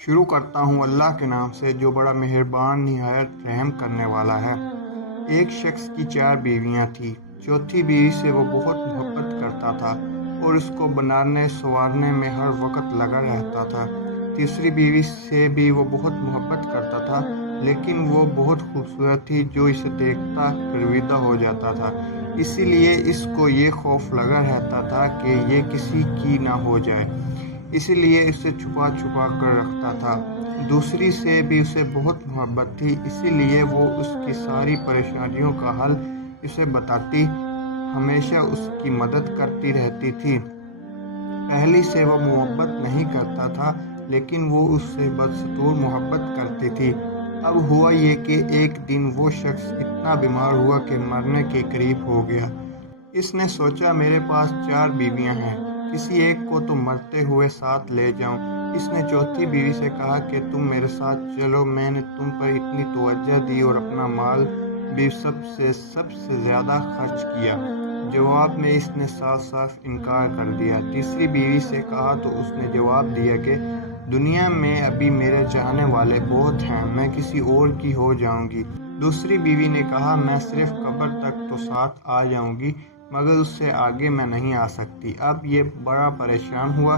शुरू करता हूँ अल्लाह के नाम से जो बड़ा मेहरबान निहायत रहम करने वाला है। एक शख्स की 4 बीवियाँ थीं। चौथी बीवी से वो बहुत मोहब्बत करता था और उसको बनाने संवारने में हर वक्त लगा रहता था। तीसरी बीवी से भी वो बहुत मोहब्बत करता था, लेकिन वो बहुत खूबसूरत थी जो इसे देखता गर्विदा हो जाता था। इसीलिए इसको ये खौफ लगा रहता था कि ये किसी की ना हो जाए, इसीलिए इसे छुपा छुपा कर रखता था। दूसरी से भी उसे बहुत मोहब्बत थी, इसीलिए वो उसकी सारी परेशानियों का हल इसे बताती, हमेशा उसकी मदद करती रहती थी। पहली से वो मोहब्बत नहीं करता था, लेकिन वो उससे बदस्तूर मोहब्बत करती थी। अब हुआ ये कि एक दिन वो शख्स इतना बीमार हुआ कि मरने के करीब हो गया। इसने सोचा मेरे पास 4 बीवियां हैं, किसी एक को तो मरते हुए साथ ले जाऊं। इसने चौथी बीवी से कहा कि तुम मेरे साथ चलो, मैंने तुम पर इतनी तवज्जो दी और अपना माल भी सबसे ज़्यादा खर्च किया। जवाब में इसने साफ साफ इनकार कर दिया। तीसरी बीवी से कहा तो उसने जवाब दिया कि दुनिया में अभी मेरे चाहने वाले बहुत हैं, मैं किसी और की हो जाऊंगी। दूसरी बीवी ने कहा मैं सिर्फ कब्र तक तो साथ आ जाऊंगी, मगर उससे आगे मैं नहीं आ सकती। अब ये बड़ा परेशान हुआ।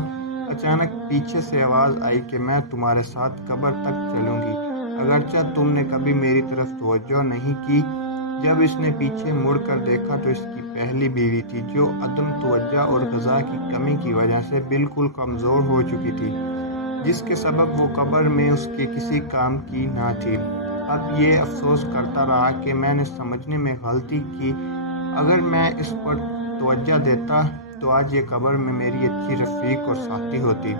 अचानक पीछे से आवाज़ आई कि मैं तुम्हारे साथ कब्र तक चलूंगी, अगरचे तुमने कभी मेरी तरफ तवज्जो नहीं की। जब इसने पीछे मुड़कर देखा तो इसकी पहली बीवी थी, जो अदम तवज्जो और ग़िज़ा की कमी की वजह से बिल्कुल कमज़ोर हो चुकी थी, जिसके सबब वो कब्र में उसके किसी काम की ना थी। अब ये अफसोस करता रहा कि मैंने समझने में गलती की। अगर मैं इस पर तवज्जो देता तो आज ये कब्र में मेरी अच्छी रफ़ीक और साथी होती।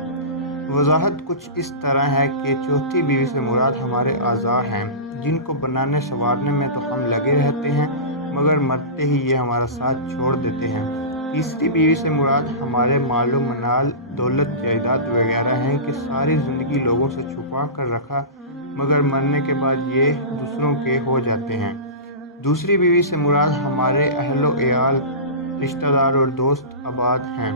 वजाहत कुछ इस तरह है कि चौथी बीवी से मुराद हमारे आज़ा हैं, जिनको बनाने संवारने में तो हम लगे रहते हैं, मगर मरते ही ये हमारा साथ छोड़ देते हैं। तीसरी बीवी से मुराद हमारे मालो मनाल, दौलत, जायदाद वगैरह हैं कि सारी ज़िंदगी लोगों से छुपा कर रखा, मगर मरने के बाद ये दूसरों के हो जाते हैं। दूसरी बीवी से मुराद हमारे अहलो एयाल, रिश्तेदार और दोस्त आबाद हैं।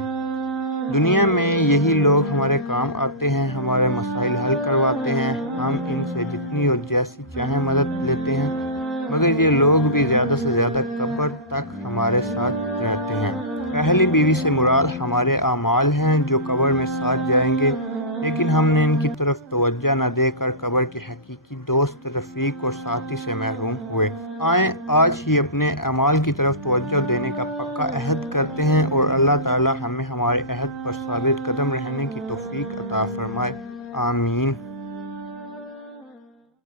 दुनिया में यही लोग हमारे काम आते हैं, हमारे मसाइल हल करवाते हैं, हम इनसे जितनी और जैसी चाहें मदद लेते हैं, मगर ये लोग भी ज़्यादा से ज़्यादा कब्र तक हमारे साथ रहते हैं। पहली बीवी से मुराद हमारे आमाल हैं जो कब्र में साथ जाएंगे, लेकिन हमने इनकी तरफ तवज्जो न देकर कब्र के हकीकी दोस्त, रफ़ीक और साथी से महरूम हुए। आए आज ही अपने अमाल की तरफ तवज्जो देने का पक्का अहद करते हैं और अल्लाह ताला हमें हमारे अहद पर साबित कदम रहने की तौफीक अता फरमाए। आमीन।